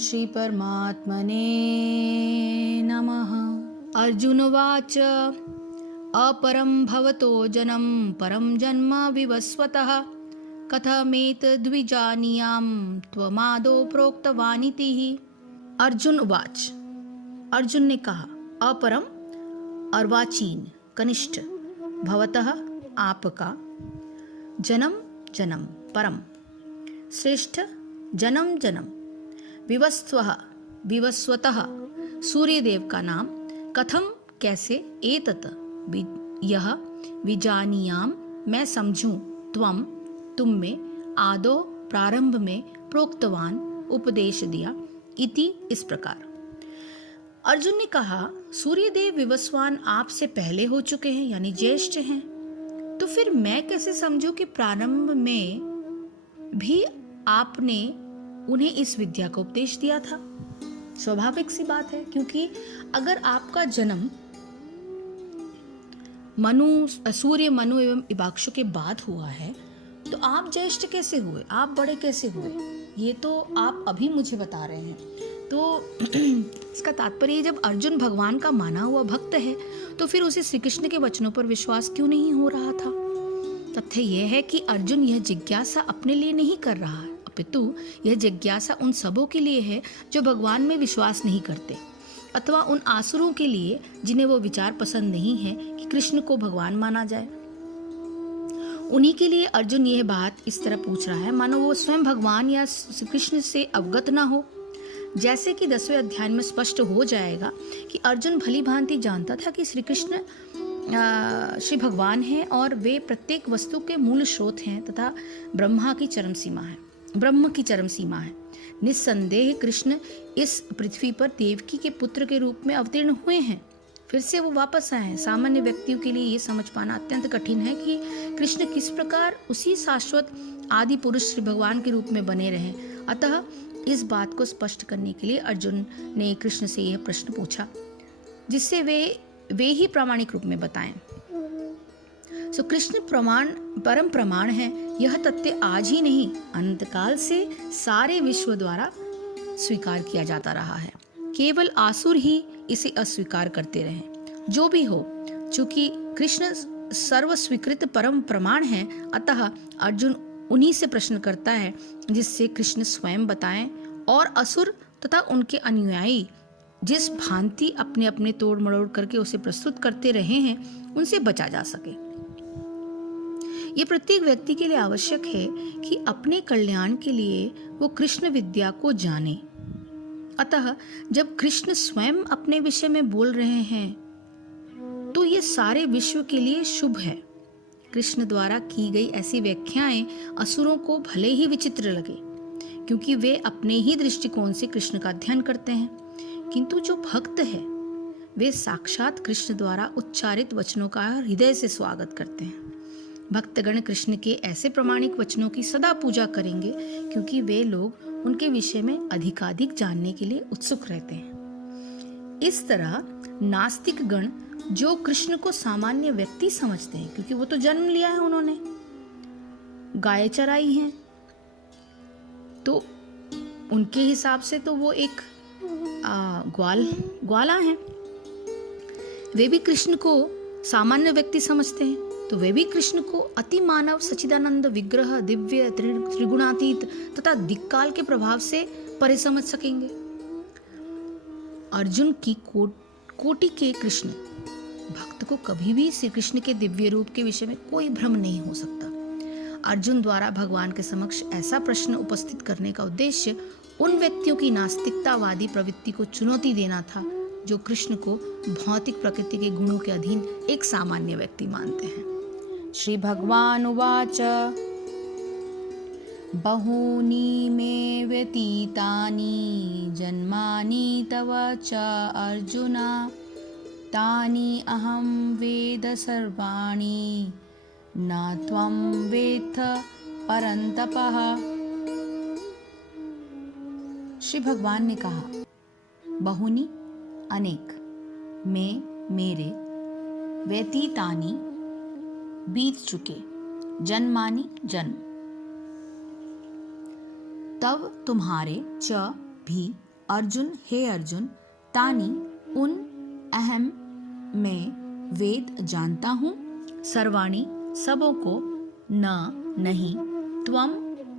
श्री परमात्मने नमः। अर्जुनवाच अपरं भवतो जन्म परं जन्म विवस्वतः कथमेतद्विजानीयां त्वमादौ प्रोक्तवानिति। अर्जुन उवाच, अर्जुन ने कहा, अपरम अर्वाचीन कनिष्ठ, भवतः आपका, जन्म जन्म परम श्रेष्ठ, जन्म जन्म, विवस्वतः सूर्यदेव का नाम, कथम कैसे, एतत यह, विजानीयाम मैं समझूं, त्वम तुम में, आदो प्रारंभ में, प्रोक्तवान उपदेश दिया, इति इस प्रकार। अर्जुन ने कहा, सूर्यदेव विवस्वान आपसे पहले हो चुके हैं, यानी ज्येष्ठ हैं, तो फिर मैं कैसे समझूं कि प्रारंभ में भी आपने उन्हें इस विद्या का उपदेश दिया था। स्वाभाविक सी बात है, क्योंकि अगर आपका जन्म सूर्य, मनु एवं इवाक्षु के बाद हुआ है, तो आप ज्येष्ठ कैसे हुए, आप बड़े कैसे हुए, ये तो आप अभी मुझे बता रहे हैं। तो इसका तात्पर्य, जब अर्जुन भगवान का माना हुआ भक्त है, तो फिर उसे श्री कृष्ण के वचनों पर विश्वास क्यों नहीं हो रहा था। तथ्य यह है कि अर्जुन यह जिज्ञासा अपने लिए नहीं कर रहा है, अपितु यह जिज्ञासा उन सबों के लिए है जो भगवान में विश्वास नहीं करते, अथवा उन आसुरों के लिए जिन्हें वो विचार पसंद नहीं है कि कृष्ण को भगवान माना जाए। उन्हीं के लिए अर्जुन यह बात इस तरह पूछ रहा है मानो वो स्वयं भगवान या श्री कृष्ण से अवगत ना हो। जैसे कि 10वें अध्याय में स्पष्ट हो जाएगा कि अर्जुन भली भांति जानता था कि श्री कृष्ण श्री भगवान हैं और वे प्रत्येक वस्तु के मूल स्रोत हैं तथा ब्रह्म की चरम सीमा है। निस्संदेह कृष्ण इस पृथ्वी पर देवकी के पुत्र के रूप में अवतीर्ण हुए हैं, फिर से वो वापस आए हैं। सामान्य व्यक्तियों के लिए ये समझ पाना अत्यंत कठिन है कि कृष्ण किस प्रकार उसी शाश्वत आदि पुरुष श्री भगवान के रूप में बने रहे। अतः इस बात को स्पष्ट करने के लिए अर्जुन ने कृष्ण से यह प्रश्न पूछा, जिससे वे ही प्रामाणिक रूप में बताएं। कृष्ण परम प्रमाण है, यह तथ्य आज ही नहीं अनंतकाल से सारे विश्व द्वारा स्वीकार किया जाता रहा है। केवल आसुर ही इसे अस्वीकार करते रहे। जो भी हो, चूंकि कृष्ण सर्व स्वीकृत परम प्रमाण है, अतः अर्जुन उन्हीं से प्रश्न करता है जिससे कृष्ण स्वयं बताएं और असुर तथा उनके अनुयायी जिस भांति अपने अपने तोड़ मरोड़ करके उसे प्रस्तुत करते रहे हैं, उनसे बचा जा सके। ये प्रत्येक व्यक्ति के लिए आवश्यक है कि अपने कल्याण के लिए वो कृष्ण विद्या को जाने। अतः जब कृष्ण स्वयं अपने विषय में बोल रहे हैं, तो ये सारे विश्व के लिए शुभ है। कृष्ण द्वारा की गई ऐसी व्याख्याएं असुरों को भले ही विचित्र लगे, क्योंकि वे अपने ही दृष्टिकोण से कृष्ण का अध्ययन करते हैं, किंतु जो भक्त है वे साक्षात कृष्ण द्वारा उच्चारित वचनों का हृदय से स्वागत करते हैं। भक्तगण कृष्ण के ऐसे प्रामाणिक वचनों की सदा पूजा करेंगे, क्योंकि वे लोग उनके विषय में अधिकाधिक जानने के लिए उत्सुक रहते हैं। इस तरह नास्तिक गण जो कृष्ण को सामान्य व्यक्ति समझते हैं, क्योंकि वो तो जन्म लिया है, उन्होंने गाय चराई हैं, तो उनके हिसाब से तो वो एक ग्वाला हैं। वे भी कृष्ण को सामान्य व्यक्ति समझते हैं, तो वे भी कृष्ण को अति मानव सच्चिदानंद विग्रह, दिव्य, त्रिगुणातीत तथा दिक्काल के प्रभाव से परे समझ सकेंगे। अर्जुन की कोटि के कृष्ण भक्त को कभी भी श्री कृष्ण के दिव्य रूप के विषय में कोई भ्रम नहीं हो सकता। अर्जुन द्वारा भगवान के समक्ष ऐसा प्रश्न उपस्थित करने का उद्देश्य उन व्यक्तियों की नास्तिकतावादी प्रवृत्ति को चुनौती देना था जो कृष्ण को भौतिक प्रकृति के गुणों के अधीन एक सामान्य व्यक्ति मानते हैं। श्री भगवान उवाच बहूनि मे व्यतीतानि जन्मानि तव च अर्जुन तानि अहं वेद सर्वाणि न त्वं वेत्थ परन्तपः। श्री भगवान ने कहा, बहुनी अनेक, में मेरे, व्यतीतानि बीत चुके, जन्मानि जन्म, तब तुम्हारे, च भी अर्जुन, हे अर्जुन, तानी उन अहम में वेद जानता हूँ, सर्वाणी सबों को, न नहीं, त्वम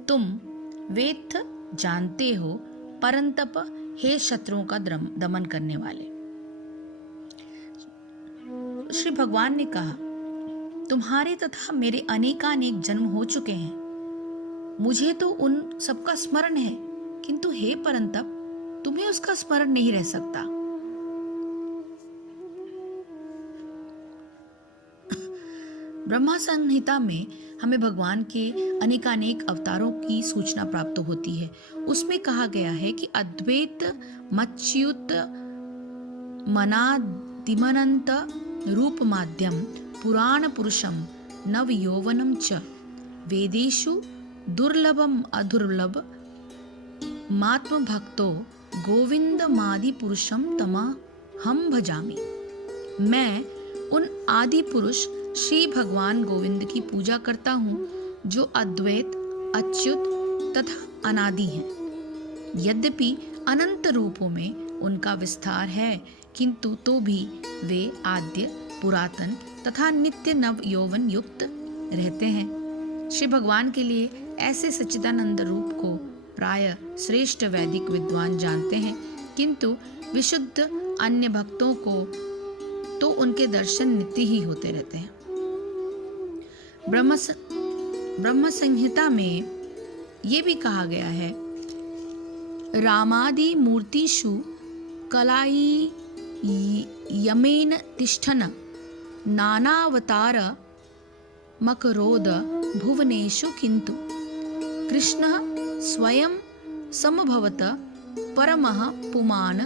तुम वेद जानते हो, परंतप हे शत्रुओं का दमन करने वाले। श्री भगवान ने कहा, तुम्हारे तथा मेरे अनेकानेक जन्म हो चुके हैं, मुझे तो उन सबका स्मरण है, किंतु हे परंतप तुम्हें उसका स्मरण नहीं रह सकता। ब्रह्मा संहिता में हमें भगवान के अनेकानेक अवतारों की सूचना प्राप्त होती है। उसमें कहा गया है कि अद्वैत मच्युत मनादिमनंत रूप माध्यम पुराण पुरुषम नव यौवनम च वेदेषु दुर्लभम अदुर्लभ मात्म भक्तो गोविंद मादि पुरुषम तमा हम भजामि। मैं उन आदि पुरुष श्री भगवान गोविंद की पूजा करता हूँ जो अद्वैत, अच्युत तथा अनादि हैं। यद्यपि अनंत रूपों में उनका विस्तार है, किंतु तो भी वे आद्य, पुरातन तथा नित्य नव यौवन युक्त रहते हैं। श्री भगवान के लिए ऐसे सच्चिदानंद रूप को प्राय श्रेष्ठ वैदिक विद्वान जानते हैं, किंतु विशुद्ध अन्य भक्तों को तो उनके दर्शन नित्य ही होते रहते हैं। ब्रह्म संहिता में ये भी कहा गया है, रामादि मूर्तिषु कलाई यमेन तिष्ठन नानावतार मकरोद भुवनेषु, किंतु कृष्णः स्वयं समभवत परमः पुमान्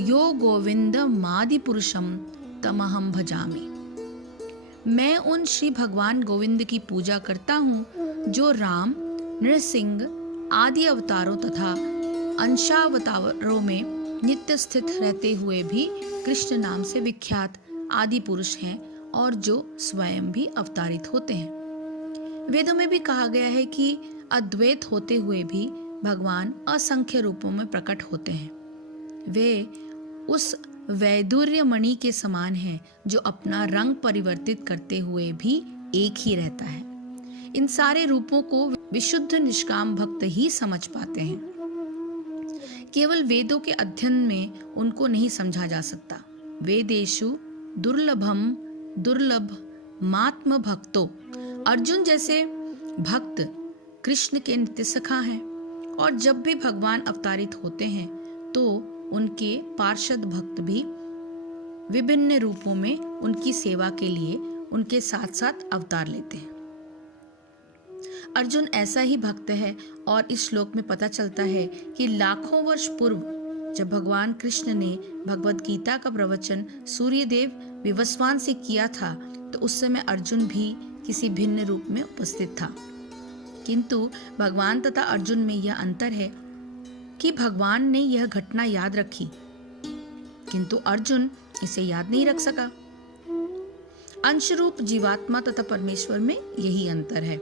यो गोविंद मादि पुरुषम तमहम भजामि। मैं उन श्री भगवान गोविंद की पूजा करता हूँ जो राम, नृसिंह आदि अवतारों तथा अंशावतारों में नित्य स्थित रहते हुए भी कृष्ण नाम से विख्यात आदि पुरुष हैं और जो स्वयं भी अवतारित होते हैं। वेदों में भी कहा गया है कि अद्वैत होते हुए भी भगवान असंख्य रूपों में प्रकट होते हैं। वे उस वैदुर्य मणि के समान है जो अपना रंग परिवर्तित करते हुए भी एक ही रहता है। इन सारे रूपों को विशुद्ध निष्काम भक्त ही समझ पाते हैं। केवल वेदों के अध्ययन में उनको नहीं समझा जा सकता। वेदेषु दुर्लभम दुर्लभ मात्म भक्तो, अर्जुन जैसे भक्त कृष्ण के नित्य सखा हैं और जब भी भगवान अवतारित होते हैं तो उनके पार्षद भक्त भी विभिन्न रूपों में उनकी सेवा के लिए उनके साथ साथ अवतार लेते हैं। अर्जुन ऐसा ही भक्त है और इस श्लोक में पता चलता है कि लाखों वर्ष पूर्व जब भगवान कृष्ण ने भगवद गीता का प्रवचन सूर्यदेव विवस्वान से किया था तो उस समय अर्जुन भी किसी भिन्न रूप में उपस्थित था, किंतु भगवान तथा अर्जुन में यह अंतर है कि भगवान ने यह घटना याद रखी किंतु अर्जुन इसे याद नहीं रख सका। अंश रूप जीवात्मा तथा परमेश्वर में यही अंतर है।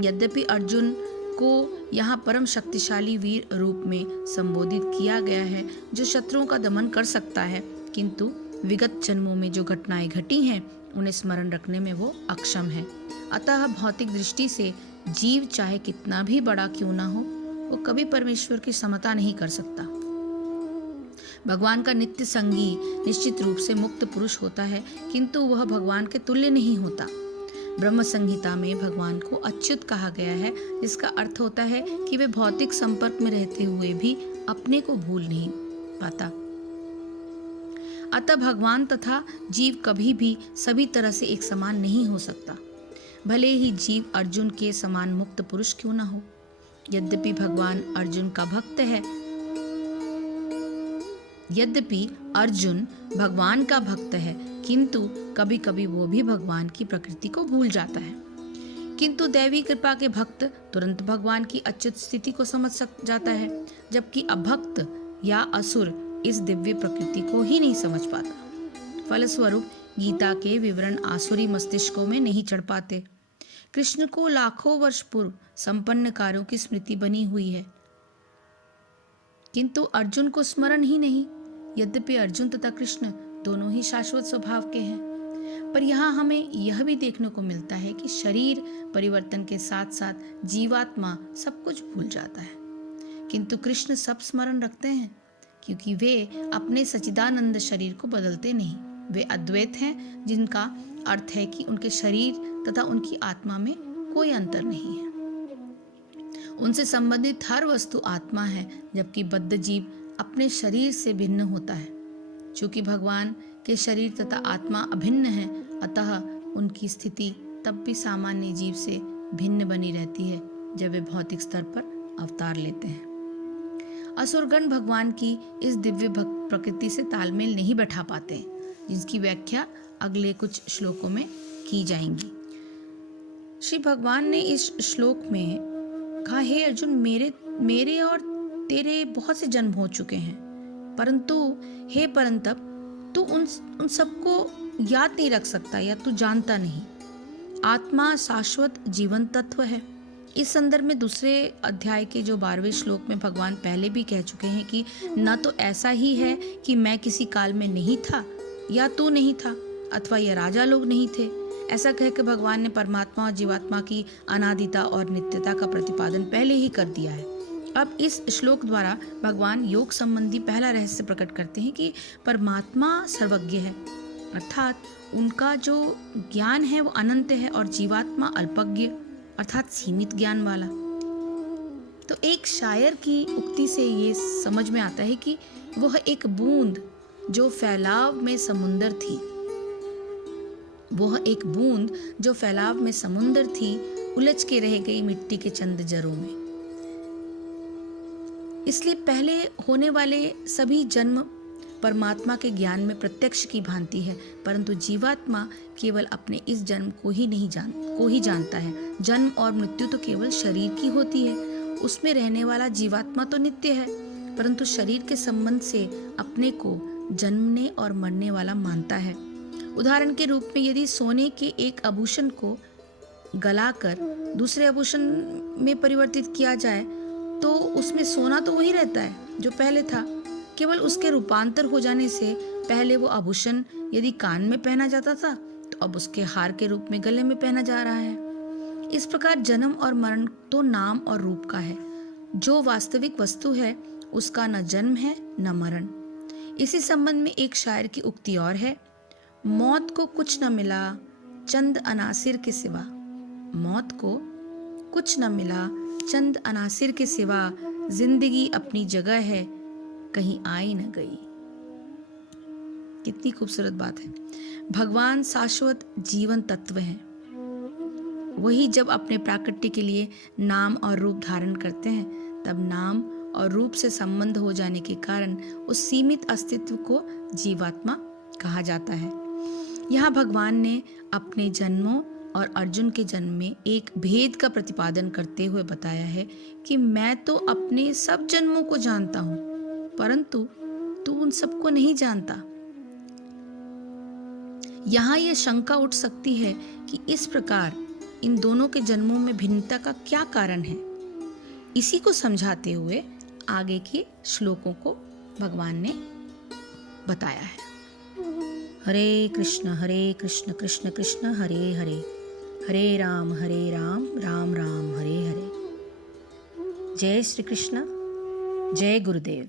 यद्यपि अर्जुन को यहाँ परम शक्तिशाली वीर रूप में संबोधित किया गया है जो शत्रुओं का दमन कर सकता है, किंतु विगत जन्मों में जो घटनाएं घटी हैं उन्हें स्मरण रखने में वो अक्षम है। अतः भौतिक दृष्टि से जीव चाहे कितना भी बड़ा क्यों ना हो, वो कभी परमेश्वर की समता नहीं कर सकता। भगवान का नित्य संगी निश्चित रूप से मुक्त पुरुष होता है, किंतु वह भगवान के तुल्य नहीं होता। ब्रह्म संहिता में भगवान को अच्युत कहा गया है, जिसका अर्थ होता है कि वे भौतिक संपर्क में रहते हुए भी अपने को भूल नहीं पाता। अतः भगवान तथा जीव कभी भी सभी तरह से एक समान नहीं हो सकता, भले ही जीव अर्जुन के समान मुक्त पुरुष क्यों न हो। यद्यपि भगवान अर्जुन का भक्त है, यद्यपि अर्जुन भगवान का भक्त है, किंतु कभी कभी वो भी भगवान की प्रकृति को भूल जाता है। किंतु दैवी कृपा के भक्त तुरंत भगवान की अच्युत स्थिति को समझ जाता है, जबकि अभक्त या असुर इस दिव्य प्रकृति को ही नहीं समझ पाता। फलस्वरूप गीता के विवरण आसुरी मस्तिष्कों में नहीं चढ़ पाते। कृष्ण को लाखों वर्ष पूर्व संपन्न कार्यों की स्मृति बनी हुई है, किंतु अर्जुन को स्मरण ही नहीं। यद्यपि अर्जुन तथा कृष्ण दोनों ही शाश्वत स्वभाव के हैं, पर यहाँ हमें यह भी देखने को मिलता है कि शरीर परिवर्तन के साथ साथ जीवात्मा सब कुछ भूल जाता है, किंतु कृष्ण सब स्मरण रखते हैं, क्योंकि वे अपने सच्चिदानंद शरीर को बदलते नहीं। वे अद्वैत हैं, जिनका अर्थ है कि उनके शरीर तथा उनकी आत्मा में कोई अंतर नहीं है। उनसे संबंधित हर वस्तु आत्मा है, जबकि बद्ध जीव अपने शरीर से भिन्न होता है। चूंकि भगवान के शरीर तथा आत्मा अभिन्न है, अतः उनकी स्थिति तब भी सामान्य जीव से भिन्न बनी रहती है जब वे भौतिक स्तर पर अवतार लेते हैं। असुरगण भगवान की इस दिव्य प्रकृति से तालमेल नहीं बैठा पाते, जिसकी व्याख्या अगले कुछ श्लोकों में की जाएंगी। श्री भगवान ने इस श्लोक में कहा, हे अर्जुन, मेरे और तेरे बहुत से जन्म हो चुके हैं, परंतु हे परंतप, तू उन सबको याद नहीं रख सकता या तू जानता नहीं। आत्मा शाश्वत जीवन तत्व है। इस संदर्भ में दूसरे अध्याय के जो 12वें श्लोक में भगवान पहले भी कह चुके हैं कि न तो ऐसा ही है कि मैं किसी काल में नहीं था या तू नहीं था, अथवा ये राजा लोग नहीं थे। ऐसा कहकर भगवान ने परमात्मा और जीवात्मा की अनादिता और नित्यता का प्रतिपादन पहले ही कर दिया है। अब इस श्लोक द्वारा भगवान योग संबंधी पहला रहस्य प्रकट करते हैं कि परमात्मा सर्वज्ञ है, अर्थात उनका जो ज्ञान है वो अनंत है, और जीवात्मा अल्पज्ञ अर्थात सीमित ज्ञान वाला। तो एक शायर की उक्ति से ये समझ में आता है कि वह एक बूंद जो फैलाव में समुंदर थी, वह एक बूंद जो फैलाव में समुंदर थी, उलझ के रह गई मिट्टी के चंद जरों में। इसलिए पहले होने वाले सभी जन्म परमात्मा के ज्ञान में प्रत्यक्ष की भांति है, परंतु जीवात्मा केवल अपने इस जन्म को ही जानता है। जन्म और मृत्यु तो केवल शरीर की होती है, उसमें रहने वाला जीवात्मा तो नित्य है, परंतु शरीर के संबंध से अपने को जन्मने और मरने वाला मानता है। उदाहरण के रूप में यदि सोने के एक आभूषण को गलाकर दूसरे आभूषण में परिवर्तित किया जाए तो उसमें सोना तो वही रहता है जो पहले था, केवल उसके रूपांतर हो जाने से पहले वो आभूषण यदि कान में पहना जाता था तो अब उसके हार के रूप में गले में पहना जा रहा है। इस प्रकार जन्म और मरण तो नाम और रूप का है। जो वास्तविक वस्तु है उसका न जन्म है न मरण। इसी संबंध में एक शायर की उक्ति और है, मौत को कुछ न मिला चंद अनासिर के सिवा। मौत को कुछ न मिला चंद अनासिर के सिवा, जिंदगी अपनी जगह है कहीं आई न गई। कितनी खूबसूरत बात है। भगवान शाश्वत जीवन तत्व है। वही जब अपने प्राकृत्य के लिए नाम और रूप धारण करते हैं, तब नाम और रूप से संबंध हो जाने के कारण उस सीमित अस्तित्व को जीवात्मा कहा जाता है। यहाँ भगवान ने अपने जन्मों और अर्जुन के जन्म में एक भेद का प्रतिपादन करते हुए बताया है कि मैं तो अपने सब जन्मों को जानता हूँ, परंतु तू उन सबको नहीं जानता। यहाँ यह शंका उठ सकती है कि इस प्रकार इन दोनों के जन्मों में भिन्नता का क्या कारण है। इसी को समझाते हुए आगे के श्लोकों को भगवान ने बताया है। हरे कृष्ण कृष्ण कृष्ण हरे हरे, हरे राम राम राम हरे हरे। जय श्री कृष्ण, जय गुरुदेव।